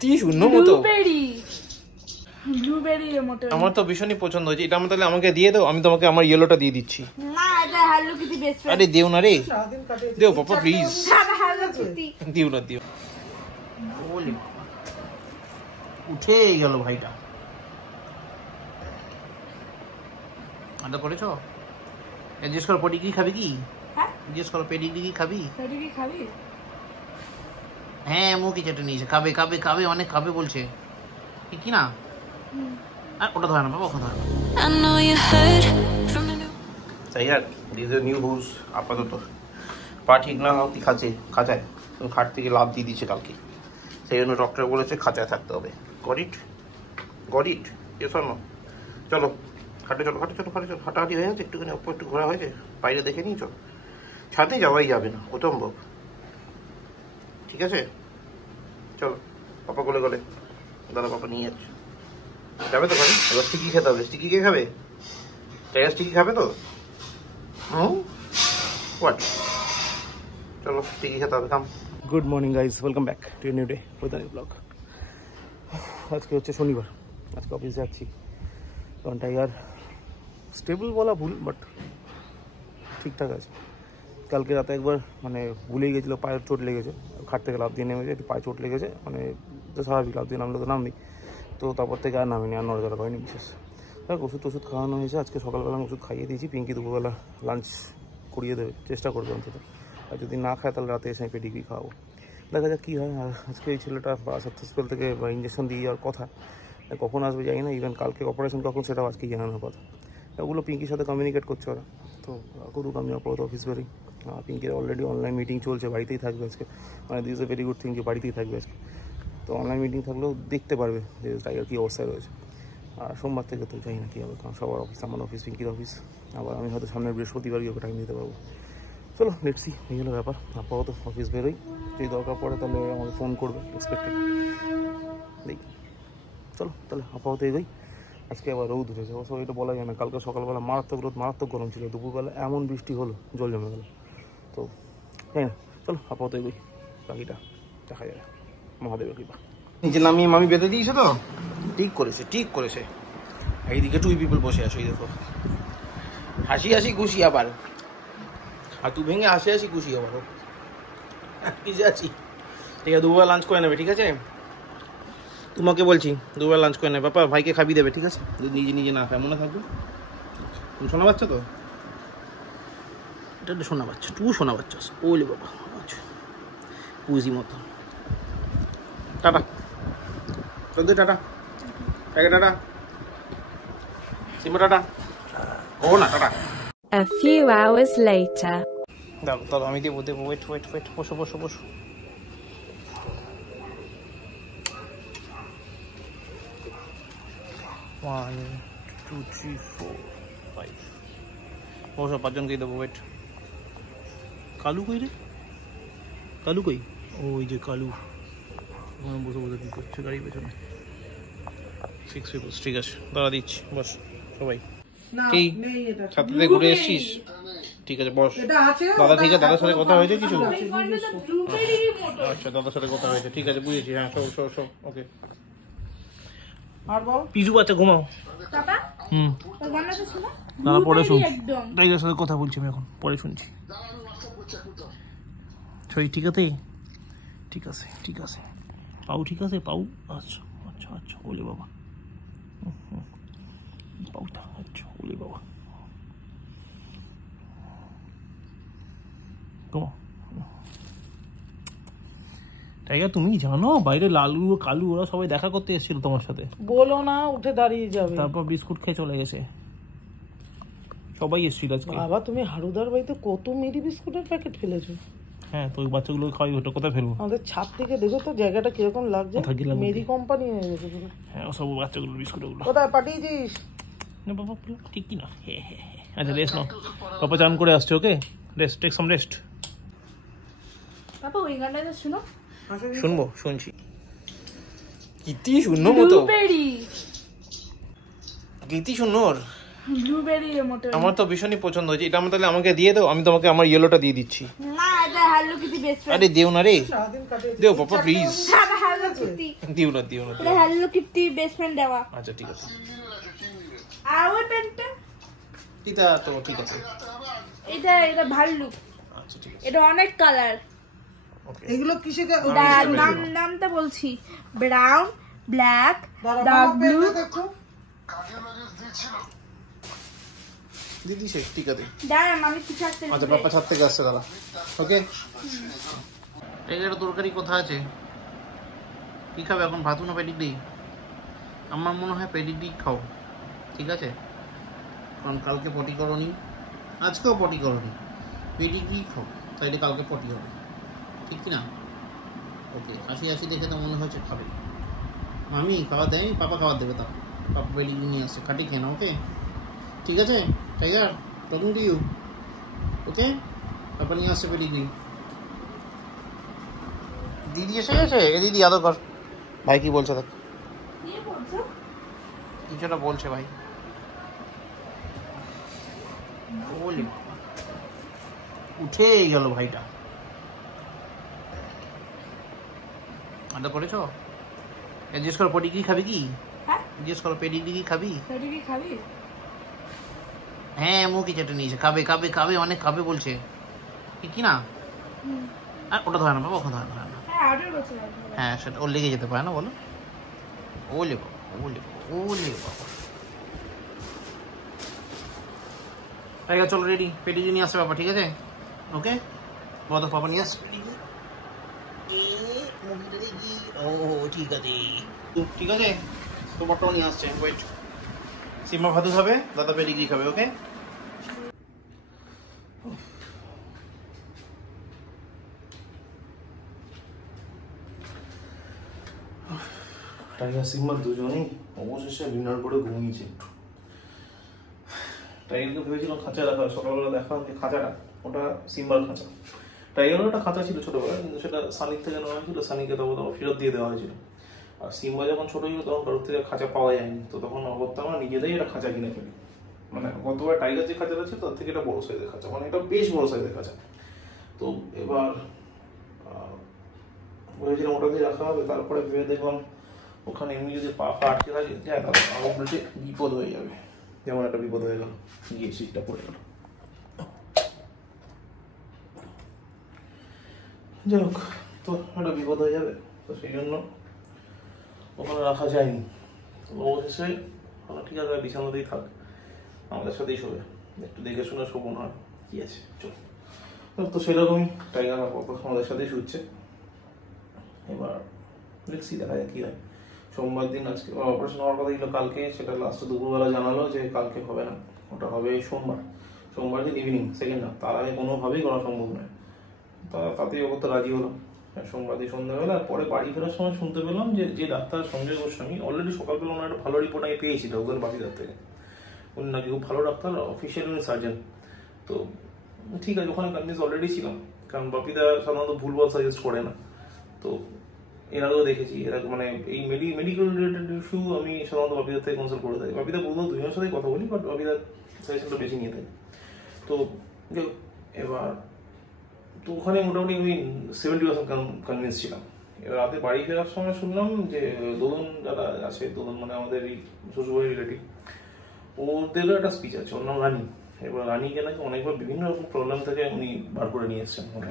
কি শূন্য মতো ব্লুবেরি এর মতো। আমার তো ভীষণই পছন্দ হয়েছে এটা। তাহলে আমাকে দিয়ে দাও, আমি তোমাকে আমার ইয়েলোটা দিয়ে দিচ্ছি। না এটা হ্যালো কিটি বেস্ট ফ্রেন্ড। আরে দিও না রে, দিও পাপা প্লিজ। হ্যালো কিটি দিও না দিও। ওলে উঠে গেল ভাইটা। আদা করেছো? জিজ্ঞেস করো পেডিগ্রি খাবি কি? হ্যাঁ জিজ্ঞেস করো পেডিগ্রি কি খাবি? পেডিগ্রি খাবি? হ্যাঁ মুখে চেটে নিয়েছে, খাবে খাবে খাবে অনেক খাবে বলছে। কি না ওটা ধরে না বাবা, ওটা ধরে না। তাই আর দিস ইজ নিউ রুলস আপাতত। পা ঠিক না হওয়া খাঁচায় খাট থেকে লাভ দিয়ে দিচ্ছে কালকে, সেই জন্য ডক্টর বলেছে খাঁচায় থাকতে হবে। গট ইট এ শোন, চলো খাটে চলো, খাটে চলো, খাটে চলো। হাঁটাহাঁটি হয়ে গেছে, একটুখানি অল্প একটু ঘোরা হয়েছে, বাইরে দেখে নিই চলো। ছাদে যাওয়াই যাবে না অসম্ভব, ঠিক আছে? চলো পাপা গলে গলে দাদা পাপা নিয়ে যাচ্ছে, যাবে তো? খাবে এবার স্টিকি খেতে হবে। স্টিকি কে খাবে? টাইগার স্টিকি খাবে তো? হোয়াট, চলো স্টিকি খেতে হবে। Come. Good morning guys, welcome back to new day with a new blog. আজকে হচ্ছে শনিবার, আজকে অফিস যাচ্ছি। কারণ টাইগার স্টেবল বলা ভুল, বাট ঠিকঠাক আছে। কালকে রাতে একবার মানে ভুলেই গেছিলো, পায়ের চোট লেগেছে, খাট থেকে লাফ দিয়ে নেমেছে, একটু পায়ে চোট লেগেছে, মানে তো স্বাভাবিক, লাফ দিয়ে নামলে তো নামবি। তো তারপর থেকে আর নামিনি, আর নড়াচড়া করেনি বিশেষ। দেখ ওষুধ খাওয়ানো হয়েছে, আজকে সকালবেলা ওষুধ খাইয়ে দিয়েছি। পিঙ্কি দুপুরবেলা লাঞ্চ করিয়ে দেবে, চেষ্টা করবে অন্তত। আর যদি না খায় তাহলে রাতে এসে আমি পেডিগ্রি খাওয়াবো, দেখা যাক কী হয়। আর আজকে এই ছেলেটা বারাসাত হসপিটাল থেকে ইঞ্জেকশন দিয়ে যাওয়ার কথা, কখন আসবে জানি না। ইভেন কালকে অপারেশন কখন সেটাও আজকেই জানানোর কথা। ওগুলো পিঙ্কির সাথে কমিউনিকেট করছে ওরা, তো করুক, আমি আপাতত অফিস বেরোই। পিঙ্কির অলরেডি অনলাইন মিটিং চলছে, বাড়িতেই থাকবে আজকে। মানে this a very good thing যে বাড়িতেই থাকবে আজকে। তো অনলাইন মিটিং থাকলেও দেখতে পারবে যে টাইগার কী অবস্থায় রয়েছে। আর সোমবার থেকে তো জানি না কী হবে, কারণ সবার অফিস, আমার অফিস, পিঙ্কির অফিস। আবার আমি হয়তো সামনের বৃহস্পতিবারই ওকে টাইম দিতে পারবো। চলো দেখছি, এই হলো ব্যাপার। আপাতত অফিস বেরোই, যদি দরকার পড়ে তাহলে আমাকে ফোন করবে, এক্সপেক্টেড। দেখি চলো তাহলে আপাতত এগোই। আজকে আবার রোদ উঠেছে, অবশ্য এটা বলা যায় না। কালকে সকালবেলা মারাত্মক রোদ, মারাত্মক গরম ছিল, দুপুরবেলা এমন বৃষ্টি হলো জল জমে গেল। তো হ্যাঁ চলো আপাতত এগোই, বাকিটা দেখা যাবে মহাদেবের কৃপা। নিচে নামিয়ে মামি বেঁধে দিয়েছে তো, ঠিক করেছে। এইদিকে টুই পিপল বসে আসো, এই দেখো, হাসি খুশি আবার, হাঁটু ভেঙে হাসি খুশি আবার কিসে আছি। ঠিক আছে, দুপুরবেলা লাঞ্চ করে নেবে, ঠিক আছে? তোমাকে বলছি দুপুরবেলা লাঞ্চ করে নেবে, বাবা ভাইকে খাবি দেবে, ঠিক আছে? নিজে না খায়, মনে থাকবে। তুমি শোনা বাচ্চা তো, এটা একটা শোনা বাচ্চা, তুই শোনা বাচ্চা। ওলে বাবা, আচ্ছা পুজি মতো। Tata tata, tata Simba, tata ও না, tata. A few hours later. দেখো তবে আমি দেবো, ওয়েট, বসো। 1 2 3 4 5 বসো, 5 জনকেই দেবো, ওয়েট। কালু কই রে? কালু কই? ওই যে কালু বসে কি করছে গাড়ির পেছনে। 6 পিপল, ঠিক আছে দাঁড়া দিচ্ছি, বস সবাই। কি ছাত্রীদের ঘুরে এসছিস? ঠিক আছে বস। দাদা ঠিক আছে, দাদার সাথে কথা হয়েছে কিছু? আচ্ছা দাদার সাথে কথা হয়েছে, ঠিক আছে বুঝেছি। হ্যাঁ সব ওকে। পিজু বাচ্চা ঘুমাও। দাদা পরে শুন, টাইগার সাথে কথা বলছি আমি এখন, পরে শুনছি। ছয় ঠিক আছে পাউ ঠিক আছে, পাউ আচ্ছা ওলে বাবা, পাউটা আচ্ছা ওলে বাবা, টাইগার তুমি জানো বাইরে লালু কালু ওরা সবাই দেখা করতে এসেছিল তোমার সাথে? বলো না, উঠে দাঁড়িয়ে যাবে। তারপর বিস্কুট খেয়ে চলে গেছে, সবাই এসেছিল আজকে। বাবা তুমি হারুদার বাড়িতে কত মেরি বিস্কুটের প্যাকেট ফেলেছো? হ্যাঁ তো ওই বাচ্চাগুলো খাওয়াই, ওটা কোথায় ফেলবো? আমাদের ছাদ থেকে দেখো তো জায়গাটা কিরকম লাগছে, মেরি কোম্পানি হয়ে গেছে পুরো। হ্যাঁ সব বাচ্চাগুলো বিস্কুটগুলো কোথায় পাঠিয়েছিস? না বাবা ঠিক কি না, হ্যাঁ আচ্ছা রেস্ট নাও, পাপা চান করে আসছে, ওকে রেস্ট, টেক সাম রেস্ট। পাপা ওই গানটা শুনো। শুনবো, শুনছি। গীতি শূন্য মতো, গীতি শূন্য, ব্লুবেরি এর মতো। আমার তো ভীষণই পছন্দ হয়েছে এটা। আমি তাহলে আমাকে দিয়ে দাও, আমি তোমাকে আমার ইয়েলোটা দিয়ে দিচ্ছি। না এটা হ্যালো কিটি বেস্ট ফ্রেন্ড। আরে দিও না রে, সারাদিন কাটে দিও পাপা প্লিজ। এটা হ্যালো কিটি। দিও না দিও না। এটা হ্যালো কিটি বেস্ট ফ্রেন্ড দেওয়া। আচ্ছা ঠিক আছে, আর ওই পেনটা এটা তো ঠিক আছে। এটা এটা ভালো। আচ্ছা ঠিক আছে, এটা অনেক কালার। ওকে। এগুলো কিসে নামটা বলছি, brown, black, dark dark blue. দেখো দিদি শেখ, ঠিক আছে। দাঁড়ান আমি কিছু একটা আচ্ছা পাপা ছাদ থেকে আসছে দাদা। ওকে, এটা তরকারি কোথায় আছে? কি খাবে এখন, ভাত না পেডিগ্রি? আমার মনে হয় পেডিগ্রি খাও, ঠিক আছে? কারণ কালকে পটি করনি, আজকেও পটি করনি, পেডিগ্রি খাও, তাইলে কালকে পটি হবে, ঠিক কি না? ওকে, হাসি হাসি দেখে তো মনে হচ্ছে খাবে। আমি খাবার দেয়, পাপা খাবার দেবে, তা পাপা পেডিগ্রি নিয়ে আসছে, খাটি খেয়ে না। ওকে ঠিক আছে টাইগার, টকিং টু ইউ। ওকে, পাপা নিয়ে আসছে পেডিগ্রি। দিদি এসে গেছে, এ দিদি আদর কর। ভাই কি বলছে দেখ, কি বলছো? কিছুটা বলছে ভাই। বলি উঠে গেল ভাইটা। আদর করেছো? জিজ্ঞেস করো পেডিগ্রি খাবি কি? হ্যাঁ জিজ্ঞেস করো পেডিগ্রি কি খাবি? পেডি কি খাবি? হ্যাঁ মুখে চেটে নিয়েছে, খাবে খাবে খাবে, অনেক খাবে বলছে, কি না? আর ওটা ধরে না বাবা, ওখানে ধরে না। হ্যাঁ অর্ডার করতে হবে। হ্যাঁ সেটা ওর লেগে যেতে পারে না, বলো। ও লে বাবা, ও লে বাবা, ও লে বাবা। টাইগার চলো রেডি, পেডিগ্রি নিয়ে আসছে বাবা, ঠিক আছে? ওকে বলো, পাপা নিয়ে আসছে পেডিগ্রি। ও ঠিক আছে, ঠিক আছে। তোমারটাও নিয়ে আসছে, ওয়েট। সিম্বা ভাদু খাবে, দাদা পেডিগ্রি খাবে। ওকে, টাইগার সিম্বা দুজনেই অবশেষে ডিনার করে ঘুমিয়েছে একটু। টাইগারকে ভেবেছিলাম খাঁচা রাখা, সকালবেলা দেখা যে খাঁচাটা ওটা সিম্বার খাঁচা। টাইগারও একটা খাঁচা ছিল ছোটবেলায়, কিন্তু সেটা সানির থেকে নেওয়া হয়েছিল, সানিকে তখন ফেরত দিয়ে দেওয়া হয়েছিল। আর সিম্বা যখন ছোট ছিল তখন কারোর থেকে খাঁচা পাওয়া যায়নি, তো তখন অগত্যা আমরা নিজেদেরই একটা খাঁচা কিনে ফেলি। মানে গতবার টাইগার যে খাঁচাটা ছিল তার থেকে এটা বড় সাইজের খাঁচা, মানে এটা বেশ বড় সাইজের খাঁচা। তো এবার ভেবেছিলাম ওটা দিয়ে রাখা হবে, তারপরে ভেবে দেখলাম ওখানে এমনি যদি পা আটকে থাকে যায় তাহলে আমার উল্টে বিপদ হয়ে যাবে। যেমন একটা বিপদ হয়ে গেল, গিয়ে সিটটা পড়ে গেল। যাই হোক, তো একটা বিপদ হয়ে যাবে, তো সেই জন্য ওখানে রাখা যায়নি। তো অবশেষে ঠিক আছে বিছানাতেই থাক, আমাদের সাথেই শোবে, একটু দেখে শুনে শোবো না, কি আছে চল। তো সেরকমই টাইগার আমাদের সাথেই শুচ্ছে। এবার দেখছি দেখা যাক কি হয়। সোমবার দিন আজকে অপারেশন হওয়ার কথা ছিল কালকে, সেটা লাস্টে দুপুরবেলা জানালো যে কালকে হবে না, ওটা হবে সোমবার। সোমবার দিন ইভিনিং সেকেন্ড হাফ, তার আগে কোনোভাবেই করা সম্ভব নয়। তাতেই ও তো রাজি হলাম। সোমবার দিন সন্ধ্যাবেলা, আর পরে বাড়ি ফেরার সময় শুনতে পেলাম যে ডাক্তার সঞ্জয় গোস্বামী, অলরেডি সকালবেলা ওনার একটা ভালো রিপোর্ট আমি পেয়েছি ওখানে বাপিদার থেকে। উনি নাকি খুব ভালো ডাক্তার, অফিসিয়াল উনি সার্জন। তো ঠিক আছে, ওখানে কনভিন্স অলরেডি ছিলাম, কারণ বাপিদা সাধারণত ভুলভাল সাজেস্ট করে না। তো এর আগেও দেখেছি, এর আগে মানে এই মেডিকেল রিলেটেড ইস্যু আমি সাধারণত বাপিদার থেকে কনসাল্ট করে থাকি। বাপিদা বলতেও দুজনের সাথেই কথা বলি, বাট বাপিদার সাজেশনটা বেশি নিয়ে থাকি। তো এবার তো ওখানে মোটামুটি আমি 70% কনভিন্স ছিলাম। এবার রাতে বাড়ি ফেরার সময় শুনলাম যে দোলন যারা আছে, দোলন মানে আমাদের এই শ্বশুরবাড়ির রিলেটিভ, ওদেরও একটা স্পিচ আছে, ওর নাম রানী। এবার রানীকে নাকি অনেকবার বিভিন্ন রকম প্রবলেম থেকে উনি বার করে নিয়ে এসছেন, মানে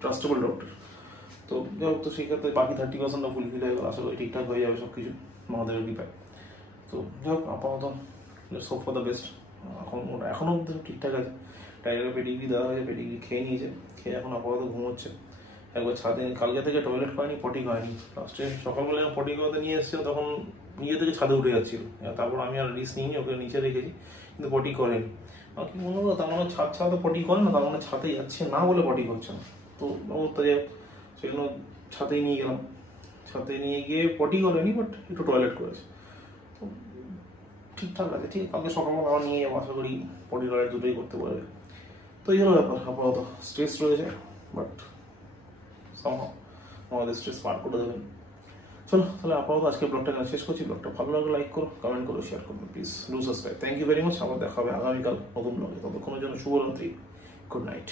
ট্রাস্টেবল ডক্টর। তো যাই হোক, তো সেক্ষেত্রে বাকি 30% ফুলফিল হয়ে গেল, আশা করি ঠিকঠাক হয়ে যাবে সব কিছু মহাদেবের কৃপায়। তো যাই হোক, আপাতত সব ফর দ্য বেস্ট। এখনও ঠিকঠাক আছে। টাইগারকে পেডিগ্রি দেওয়া হয়েছে, পেডিগ্রি খেয়ে নিয়েছে, খেয়ে এখন আপাতত ঘুমোচ্ছে। একবার ছাদে কালকে থেকে টয়লেট করেনি, পটি করেনি। লাস্টে সকালবেলা পটি করতে নিয়ে এসেছিল, তখন নিজে থেকে ছাদে উঠে যাচ্ছিল। তারপর আমি আর রিস্ক নিইনি, ওকে নিচে রেখেছি, কিন্তু পটি করেনি। কি মনে করো, তার মানে ছাদে পটি করে না, তার মানে ছাদে যাচ্ছে না বলে পটি করছে না। তো অবস্থা যাই হোক, সেগুলো ছাদেই নিয়ে গেলাম। ছাদে নিয়ে গিয়ে পটি করেনি, বাট একটু টয়লেট করেছে। তো ঠিকঠাক আছে, ঠিক কালকে সকালবেলা আবার নিয়ে যাবো, আশা করি পটি টয়লেট দুটোই করতে পারবে। তো এই হলো ব্যাপার। আপাতত স্ট্রেস রয়েছে, বাট আমাদের স্ট্রেস পার করে দেবেন। চলো তাহলে আপাতত আজকে ব্লগটা এখানে শেষ করছি। ব্লগটা ভালো লাগলে লাইক করো, কমেন্ট করো, শেয়ার করো, please do subscribe. Thank you very much. আবার দেখা হবে আগামীকাল নতুন ব্লগে। ততক্ষণের জন্য শুভরাত্রি, গুড নাইট।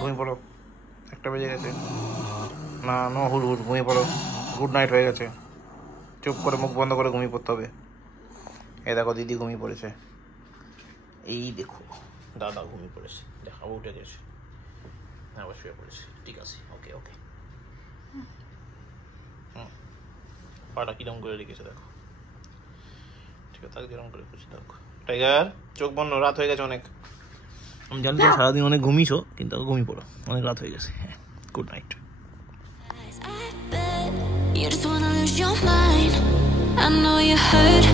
ঘুমিয়ে পড়ো, 1টা বেজে গেছে। না নো হুড় হুড়, ঘুমিয়ে পড়ো, গুড নাইট হয়ে গেছে। চুপ করে মুখ বন্ধ করে ঘুমিয়ে পড়তে হবে। এই দেখো দিদি ঘুমিয়ে পড়েছে, এই দেখো দাদা ঘুমিয়ে পড়েছে, দেখা উঠে গেছে, আবার শুয়ে পড়েছে। ঠিক আছে, ওকে ওকে। পাটা কিরম করে রেখেছে দেখো, ঠিক আছে, তাকে কিরম করে রেখেছে দেখো। টাইগার চোখ বন্ধ, রাত হয়ে গেছে অনেক। আমি জানি তুমি সারাদিন অনেক ঘুমিয়েছো, কিন্তু ঘুমিয়ে পড়ো, অনেক রাত হয়ে গেছে। হ্যাঁ, good night. You just wanna lose your mind. I know you hurt.